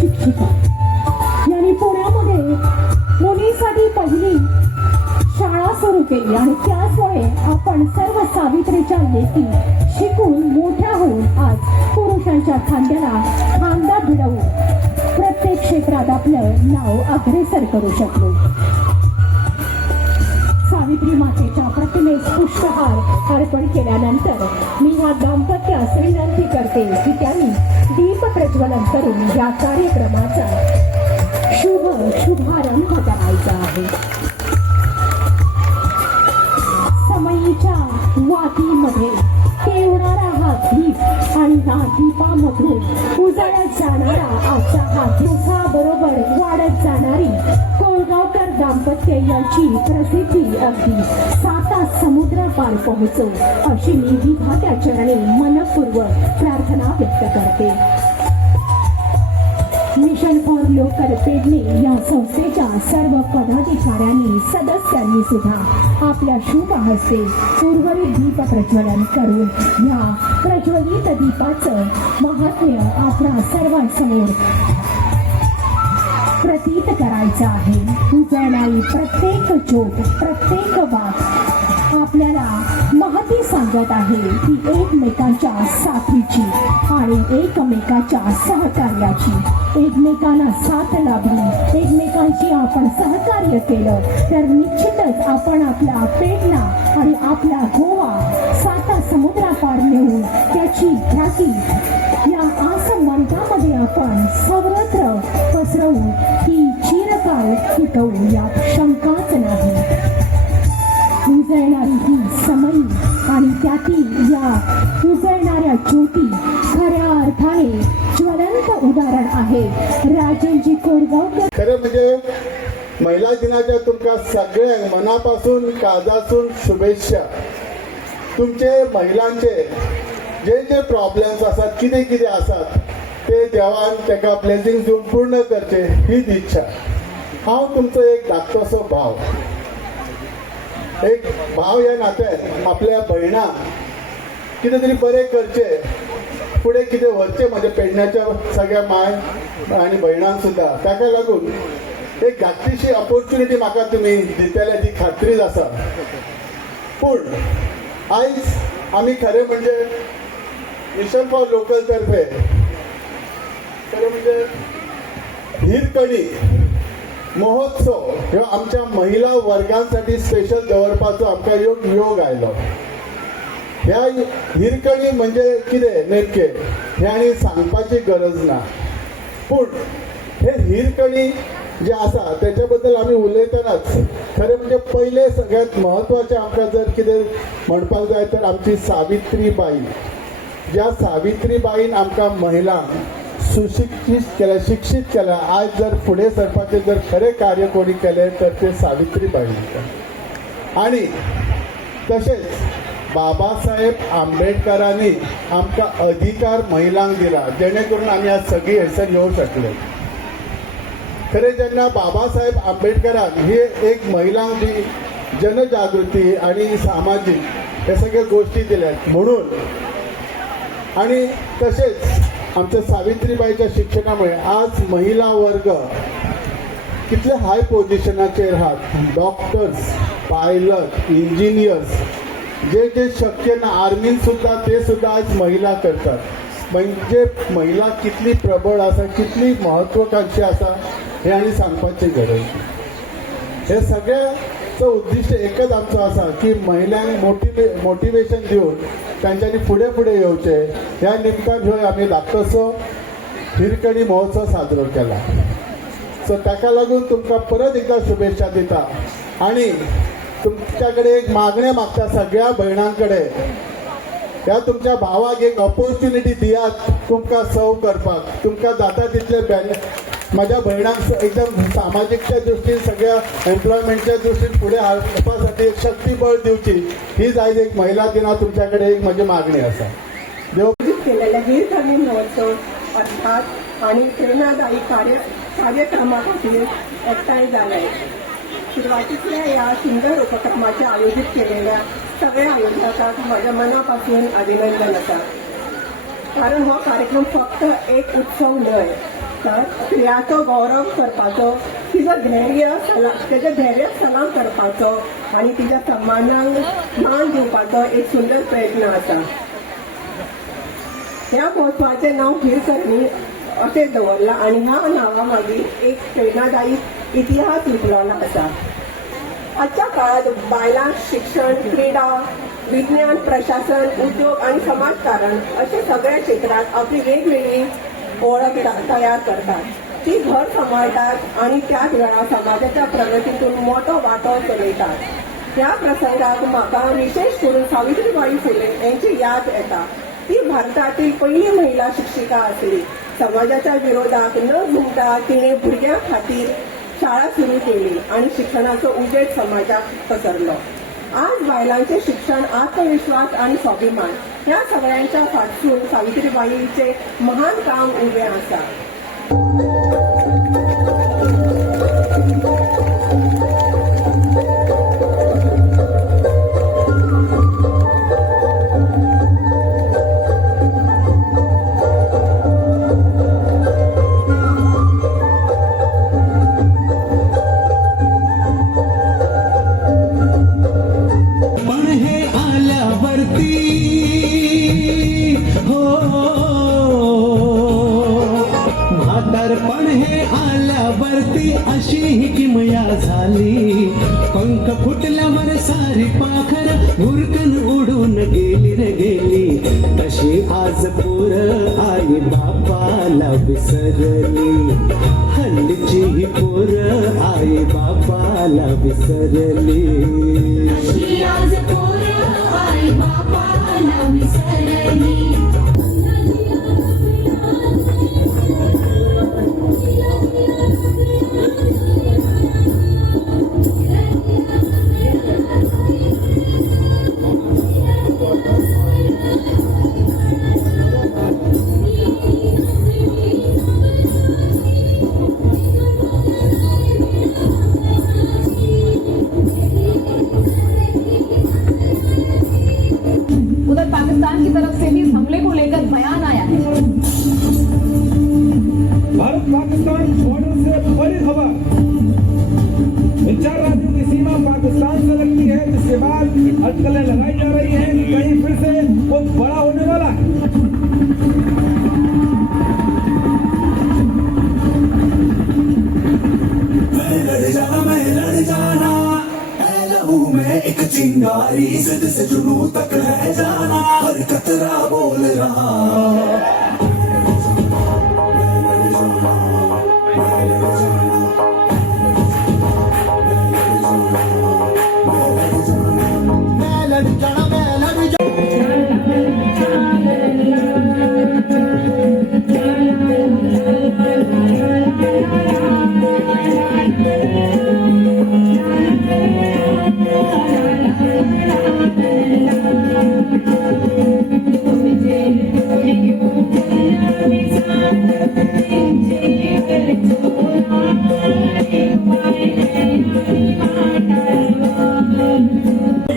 शिक्षिका यांनी पुण्यामध्ये मुलींसाठी पहिली शाळा सुरू केली आणि त्याचमुळे आपण सर्व सावित्रीच्या लेखी शिकून मोठ्या होऊन आज पुरुषांच्या खांद्याला खांदा भिडवून प्रत्येक क्षेत्रात आपलं नाव अग्रेसर करू शकलो. सावित्री मातेच्या प्रतिमेस पुष्पहार अर्पण केल्यानंतर मी या दाम्पत्यास विनंती करते की त्यांनी दीप प्रज्वलन करून या कार्यक्रमाचा शुभारंभ करायचा आहे. समयीच्या वातीमध्ये पेवणारा हा दीप आणि ह्या दीपामधून उजळत जाणारा आजचा हा दिवसाबरोबर वाढत जाणारी कोळगावकर दाम्पत्य यांची प्रसिद्धी अगदी 7 समुद्र पार पोहोचो अशी मी विधात्या चरणी मनपूर्वक प्रार्थना व्यक्त करते. मिशन फॉर लोकल पेडणे या संस्थेच्या सर्व पदाधिकाऱ्यांनी सदस्यांनी सुद्धा आपल्या शुभ हस्ते उर्वरित दीप प्रज्वलन करून या प्रज्वलित दीपाचं महात्म्य आपल्या सर्वांसमोर प्रतीत करायचं आहे. उजळणारी प्रत्येक ज्योत प्रत्येक वाद आपल्याला महती सांगत आहे की एकमेकांच्या साथीची आणि एकमेकांच्या सहकार्याची. एकमेकांना साथ लाभली, एकमेकांची आपण सहकार्य केलं तर निश्चितच आपण आपला पेडणा आणि आपला गोवा 7 समुद्रापार नेऊन त्याची ख्याती या आसमंतामध्ये आपण सर्वत्र पसरवू ती चिरकाल टिकवू यात शंकाच नाही. उजळणारी ही समयी आणि त्यातील या उजळणाऱ्या ज्योती खऱ्या अर्थाने ज्वलंत उदाहरण आहे राजनजी कोळगावकर. खरं म्हणजे महिला दिनाच्या तुमका सगळ्या मनापासून काळजासून शुभेच्छा. तुमचे महिलांचे जे जे प्रॉब्लेम्स असतात किती असतात ते देवान तेका ब्लेसिंग देऊन पूर्ण करचे हीच इच्छा. हांव तुमचो एक धाकटोसो भाव, एक भाव या नात्यान आपल्या भयणाक कितें तरी बरें करचे, पुढे कितें व्हरचें म्हज्या पेडण्याच्या सगळ्या माय आनी भयणांक सुद्दां. ताका लागून एक धाकटीशी ऑपॉर्च्युनिटी म्हाका तुमी दितले ती खात्रीच आसा. पूण आयज आमी खरें म्हणजे मिशन फॉर लोकल तर्फे खरें म्हणजे हिरकणी महोत्सव ह्यो आमच्या महिला वर्गांसाठी स्पेशल दवरपाचो आमकां योग आयलो. ह्या हिरकणी म्हणजे कितें नेमकें हें आनी सांगपाची गरज ना. पूण हे हिरकणी जे आसा तेच्या बद्दल आमी उलयतनाच खरें म्हणजे पयलें सगळ्यांत म्हत्वाचें आमकां जर कितें म्हणपाक जाय तर आमची सावित्रीबाई. ज्या सावित्रीबाईन आमकां महिलांक सुशिक्षित केल्या, शिक्षित केल्या. आज जर फुडें सरपाचें जर खरें कार्य कोणी केलें तर ते सावित्रीबाई. आणि तशेंच बाबासाहेब आंबेडकरांनी आमकां अधिकार महिलांक दिला जेणे करून आमी आज सगळीं हयसर येवंक शकले. खरें जेन्ना बाबासाहेब आंबेडकरान ही एक महिलांक जी जनजागृती आणि सामाजिक हे सगळे गोष्टी दिल्यात म्हणून. आणि तसेच आमच्या सावित्रीबाईच्या शिक्षणामुळे आज महिला वर्ग कितले हाय पोझिशनाचेर आहात. डॉक्टर्स, पायलट, इंजिनियर्स जे जे शक्य ना आर्मीन सुद्धा ते सुद्धा आज महिला करतात. म्हणजे महिला कितली प्रबळ आसा, कितली महत्वाकांक्षी आसा हे आनी सांगपाची गरज. हे सगळ्याचं उद्दिष्ट एकच आमचो आसा की महिलांक मोटिवेशन दिवन तांच्यांनी फुडें येवचे. ह्या निमतान ह्यो आमी धाकटोसो हिरकणी महोत्सव साजरो केला. सो ताका लागून तुमकां परत एकदा शुभेच्छा दिता आणि तुमच्या कडेन एक मागणें मागता सगळ्या भयणां कडेन. ह्या तुमच्या भावाक एक ऑपॉर्च्युनिटी दियात तुमकां सर्व करपाक. तुमकां जाता तितले माझ्या भयणांक एकदम सामाजिकच्या दृश्टीन सगळ्या एम्प्लॉयमेंटच्या दृश्टीन फुडें हाडपासाठी एक शक्तीबळ दिवची हीच आयज एक महिला दिना तुमच्याकडे एक म्हजी मागणी आसा. देव केलेल्या हिरकणी महोत्सव अर्थात आणि प्रेरणादायी कार्यक्रमा खातीर एकठांय जाले. सुरुवातीतल्या या सुंदर उपक्रमाचे आयोजित केलेल्या सगळ्या आयोजकांक माझ्या मनापासून अभिनंदन आसा. कारण हो कार्यक्रम फक्त एक उत्सव न्हय तर स्त्रियाचो गौरव करपाचो, तेजें धैर्य सलाम करपाचो आनी तिच्या सन्मानाक मान दिवपाचो एक सुंदर प्रयत्न आसा. ह्या महोत्सवाचें नांव गिरकर्णी अशें दवरलां आनी ह्या नांवा मागीर एक प्रेरणादायी इतिहास लिपलेलो आसा. आजच्या काळात बायलांक शिक्षण, क्रीडा, विज्ञान, प्रशासन, उद्योग आणि समाजकारण अशा सगळ्या क्षेत्रात आपली वेगवेगळी ओळख तयार करतात. ती घर सांभाळतात आणि त्याच वेळा समाजाच्या प्रगतीतून मोठो वाटो चलयतात. त्या प्रसंगात म्हाका विशेष करून सावित्रीबाई फुले यांची याद येता. ती भारतातील पहिली महिला शिक्षिका आसली. समाजाच्या विरोधात न झुंजता तिने भुरग्यां खातीर शाळा सुरू केली आणि शिक्षणाचो उजेड समाजात पसरलो. आज बायलांचे शिक्षण, आत्मविश्वास आणि स्वाभिमान ह्या सगळ्यांच्या फाटसून सावित्रीबाईंचे महान काम उभे आसा. पण हे आल्यावरती अशी ही किमया झाली. पंख फुटल्यावर सारी पाखर भुरकन उडून गेली रे गेली. तशी आज पोर आई बापाला विसरली. हल्लीची ही पोर आई बापाला विसरली. तशी आज पोर आई बापाला विसरली. उधर पाकिस्तान की तरफ से भी इस हमले को लेकर बयान आया है. भारत पाकिस्तान बॉर्डर से बड़ी खबर, इन 4 राज्यों की सीमा पाकिस्तान से लगती है, जिसके बाद अटकलें लगाई जा रही हैं कि कहीं फिर से कुछ बड़ा होने वाला है. मैं लड़ जाना है लहू में एक चिंगारी. जिद से जुनून तक है जाना, हर कतरा बोल रहा.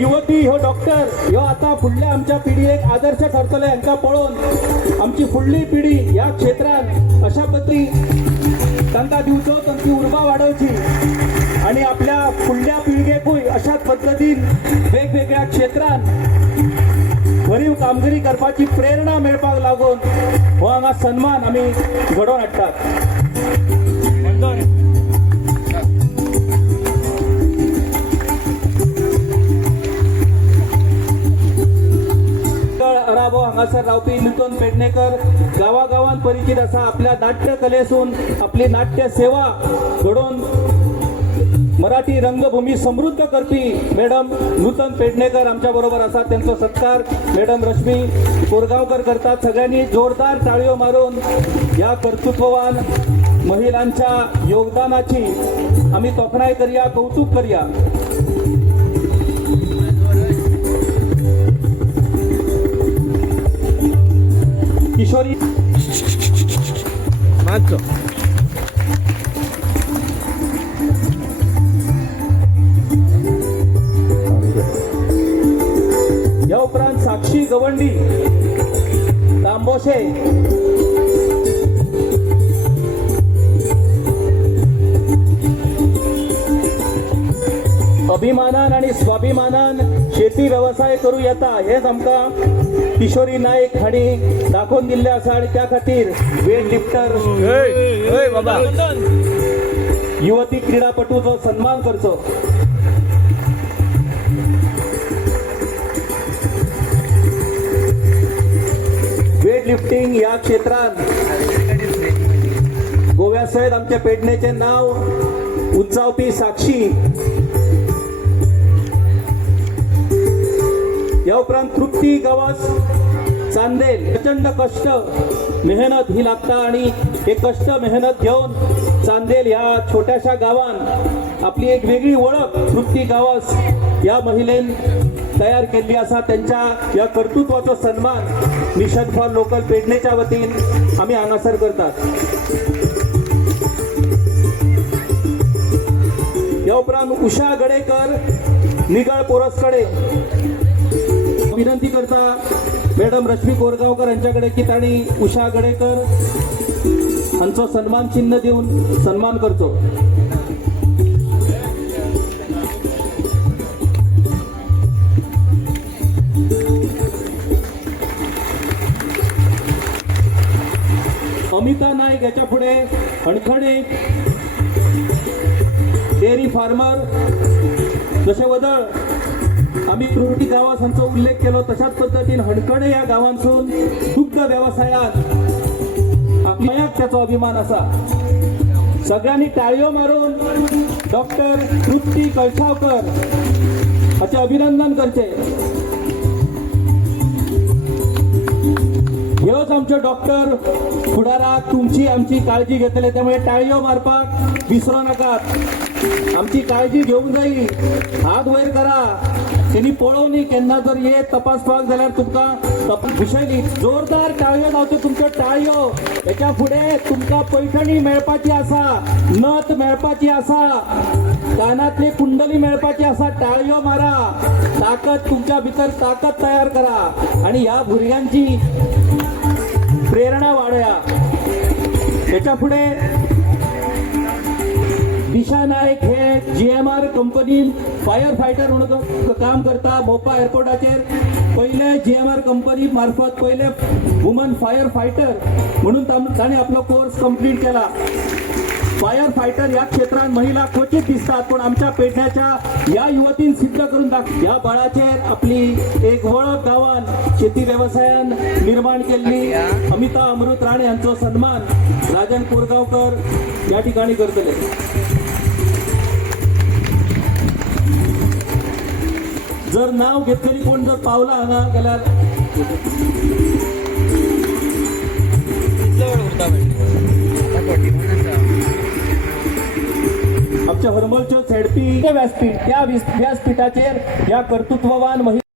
युवती हो डॉक्टर ह्यो आता फुडल्या आमच्या पिढयेक आदर्श ठरतले. हांकां पळोवन आमची फुडली पिढी ह्या क्षेत्रात अशा पद्दती तांकां दिवचो, तांची उर्बा वाडोवची आणि आपल्या फुडल्या पिळगेकूय अशाच पद्दतीन वेगवेगळ्या क्षेत्रांत भरीव कामगिरी करपाची प्रेरणा मेळपाक लागून हो हांगा सन्मान आमी घडोवन हाडटात. अराबो हांगासर रावपी नूतन पेडणेकर गावागावांत परिचित आसा. आपल्या नाट्य कलेसून आपली नाट्य सेवा घडोवन मराठी रंगभूमी समृद्ध करपी मॅडम नूतन पेडणेकर आमच्या बरोबर आसा. त्यांचो सत्कार मॅडम रश्मी कोरगांवकर करतात. सगळ्यांनी जोरदार ताळयो मारून या कर्तृत्ववान महिलांच्या योगदानाची आम्ही तोखणाय करूया, कौतुक करूया. किशोरी या उपरांत साक्षी गवंडी तांबोशे अभिमानान आणि स्वाभिमानान शेती व्यवसाय करू येता हेच आमकां किशोरी नाईक हांणी दाखोवन दिल्लें आसा आनी त्या खातीर वेट लिफ्टर युवती क्रीडापटूचो सन्मान करचो. वेट लिफ्टिंग या क्षेत्रात गोव्या सयत आमच्या पेडणेचे नाव उंचावपी साक्षी. या उपरांत तृप्ती गावास चांदेल. प्रचंड कष्ट मेहनत ही लागता आणि हे कष्ट मेहनत घेऊन चांदेल या छोट्याशा गावान आपली एक वेगळी ओळख तृप्ती गावास या महिलेन तयार केली असा. त्यांच्या या कर्तृत्वाचा सन्मान मिशन फॉर लोकल पेडणेच्या वतीन आम्ही हांगासर करतात. या उपरांत उषा गडेकर निगळ पोरसकडे विनंती करता मॅडम रश्मी कोरगावकर यांच्याकडे की ताणी उषा गडेकर हांचो सन्मान चिन्ह देऊन सन्मान करचो. अमिता नाईक याच्या पुढे हणखणे डेअरी फार्मर. जसे वदळ आम्ही तृप्ती गावास हांचो उल्लेख केलो तशाच पद्धतीन हणखणे या गावांसून दुग्ध व्यवसायात मयाक त्याचा अभिमान असा. सगळ्यांनी टाळयो मारून डॉक्टर तृप्ती कळसावकर हाचे अभिनंदन करचे. ह्योच आमचे डॉक्टर फुडाराक तुमची आमची काळजी घेतले, त्यामुळे टाळयो मारपाक विसरू नाकात. आमची काळजी घेऊन जाई. हात वयर करा. त्यांनी पळोवनी केन्ना जर ये तपासपाक जाल्यार तुमकां खुशाली जोरदार टाळयो जावच्यो तुमच्यो टाळयो. हेच्या फुडें तुमकां पैठणी मेळपाची आसा, नथ मेळपाची आसा, कानातली कुंडली मेळपाची आसा. टाळयो मारा. ताकद तुमच्या भितर ताकद तयार करा आणि ह्या भुरग्यांची प्रेरणा वाडया. त्याच्या पुढे दिशा नाईक हे GMR कंपनीन फायर फायटर म्हणून काम करता. मोपा एअरपोर्टाचेर पहिले GMR कंपनी मार्फत पहिले वुमन फायर फायटर म्हणून ताणें आपलो कोर्स कंप्लीट केला. फायर फायटर या क्षेत्रात महिला क्वचित दिसतात, पण आमच्या पेडण्याच्या या युवतीन सिद्ध करून या बळाचेर आपली एक वळख गावान शेती व्यवसायान निर्माण केली. अमिता अमृत राणे यांचा सन्मान राजन कोरगावकर या ठिकाणी करतले. जर नाव घेतलेली कोण जर पावला हांगा गेल्यार आमच्या हरमलच्यो झेडपी व्यासपीठ त्या व्यासपीठाचेर या कर्तृत्ववान महिला